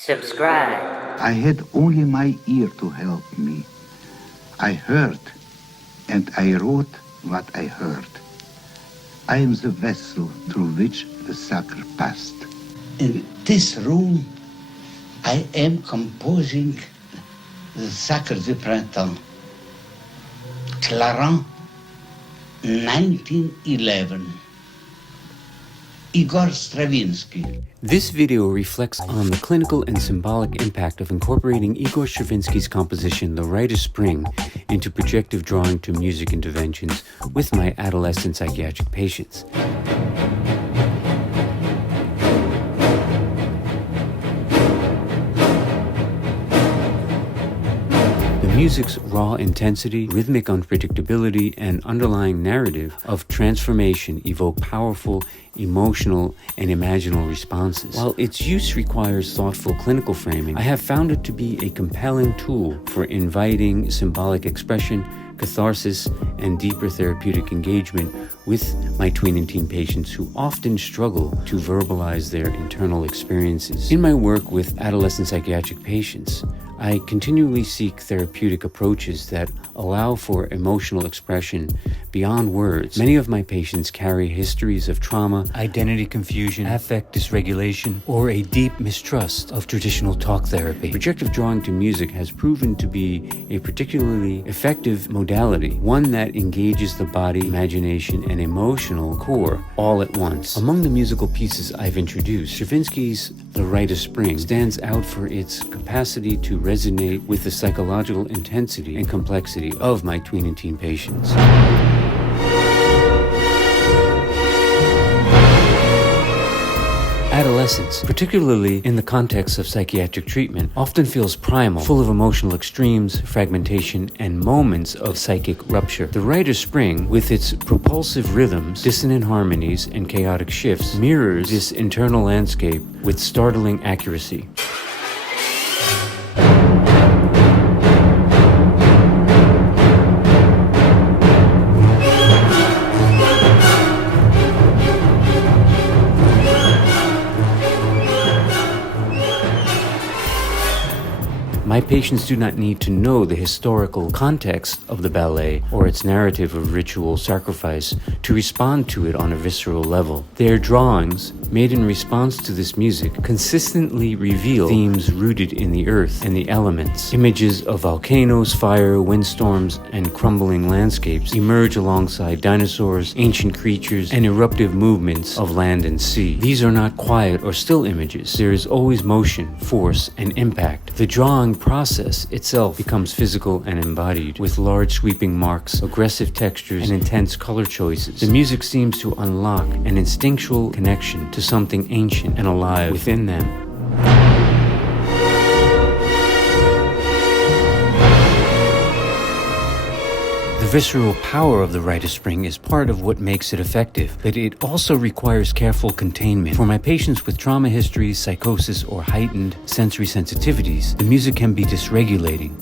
Subscribe. I had only my ear to help me. I heard, and I wrote what I heard. I am the vessel through which the sacre passed. In this room, I am composing the Sacre du Printemps, Clarens, 1911. Igor Stravinsky. This video reflects on the clinical and symbolic impact of incorporating Igor Stravinsky's composition, The Rite of Spring, into projective drawing to music interventions with my adolescent psychiatric patients. The music's raw intensity, rhythmic unpredictability, and underlying narrative of transformation evoke powerful, emotional, and imaginal responses. While its use requires thoughtful clinical framing, I have found it to be a compelling tool for inviting symbolic expression, catharsis, and deeper therapeutic engagement with my tween and teen patients who often struggle to verbalize their internal experiences. In my work with adolescent psychiatric patients, I continually seek therapeutic approaches that allow for emotional expression beyond words. Many of my patients carry histories of trauma, identity confusion, affect dysregulation, or a deep mistrust of traditional talk therapy. Projective drawing to music has proven to be a particularly effective modality, one that engages the body, imagination, and emotional core all at once. Among the musical pieces I've introduced, Stravinsky's The Rite of Spring stands out for its capacity to resonate with the psychological intensity and complexity of my tween and teen patients. Adolescence, particularly in the context of psychiatric treatment, often feels primal, full of emotional extremes, fragmentation, and moments of psychic rupture. The Rite of Spring, with its propulsive rhythms, dissonant harmonies, and chaotic shifts, mirrors this internal landscape with startling accuracy. My patients do not need to know the historical context of the ballet or its narrative of ritual sacrifice to respond to it on a visceral level. Their drawings, made in response to this music, consistently reveal themes rooted in the earth and the elements. Images of volcanoes, fire, windstorms, and crumbling landscapes emerge alongside dinosaurs, ancient creatures, and eruptive movements of land and sea. These are not quiet or still images. There is always motion, force, and impact. The drawing process itself becomes physical and embodied, with large sweeping marks, aggressive textures, and intense color choices. The music seems to unlock an instinctual connection to something ancient and alive within them. The visceral power of the Rite of Spring is part of what makes it effective, but it also requires careful containment. For my patients with trauma histories, psychosis, or heightened sensory sensitivities, the music can be dysregulating.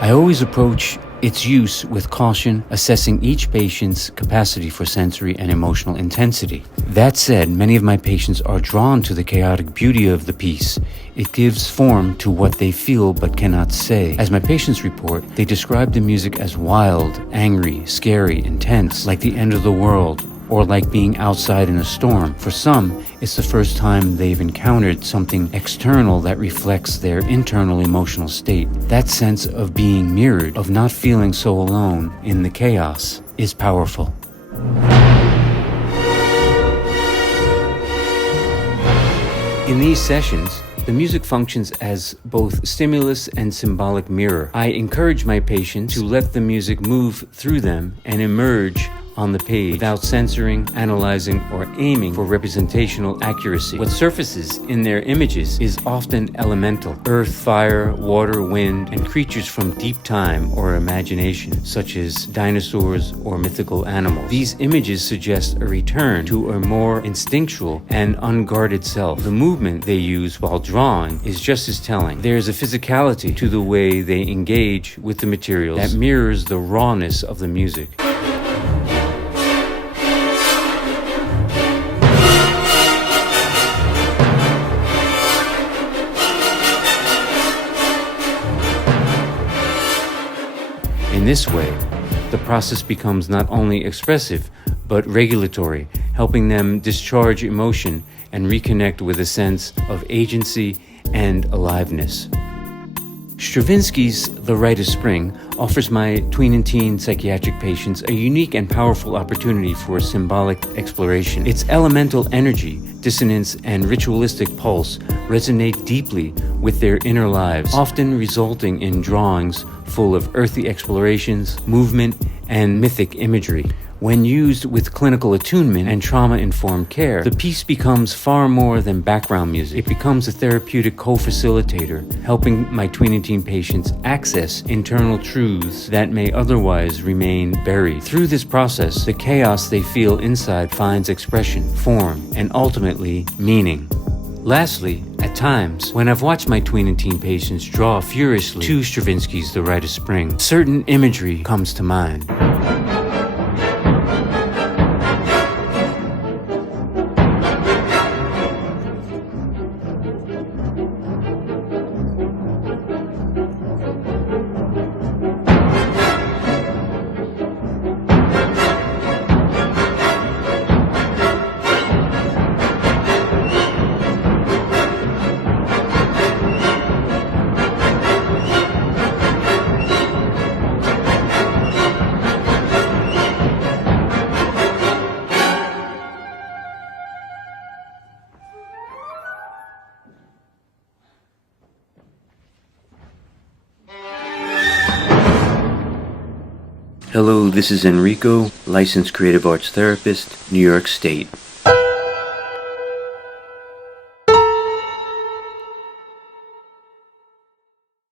I always approach its use with caution, assessing each patient's capacity for sensory and emotional intensity. That said, many of my patients are drawn to the chaotic beauty of the piece. It gives form to what they feel but cannot say. As my patients report, they describe the music as wild, angry, scary, intense, like the end of the world, or like being outside in a storm. For some, it's the first time they've encountered something external that reflects their internal emotional state. That sense of being mirrored, of not feeling so alone in the chaos, is powerful. In these sessions, the music functions as both stimulus and symbolic mirror. I encourage my patients to let the music move through them and emerge on the page without censoring, analyzing, or aiming for representational accuracy. What surfaces in their images is often elemental: earth, fire, water, wind, and creatures from deep time or imagination, such as dinosaurs or mythical animals. These images suggest a return to a more instinctual and unguarded self. The movement they use while drawing is just as telling. There's a physicality to the way they engage with the materials that mirrors the rawness of the music. In this way, the process becomes not only expressive, but regulatory, helping them discharge emotion and reconnect with a sense of agency and aliveness. Stravinsky's The Rite of Spring offers my tween and teen psychiatric patients a unique and powerful opportunity for symbolic exploration. Its elemental energy, dissonance, and ritualistic pulse resonate deeply with their inner lives, often resulting in drawings full of earthy explorations, movement, and mythic imagery. When used with clinical attunement and trauma-informed care, the piece becomes far more than background music. It becomes a therapeutic co-facilitator, helping my tween and teen patients access internal truths that may otherwise remain buried. Through this process, the chaos they feel inside finds expression, form, and ultimately meaning. Lastly, at times, when I've watched my tween and teen patients draw furiously to Stravinsky's The Rite of Spring, certain imagery comes to mind. Hello, this is Enrico, licensed creative arts therapist, New York State.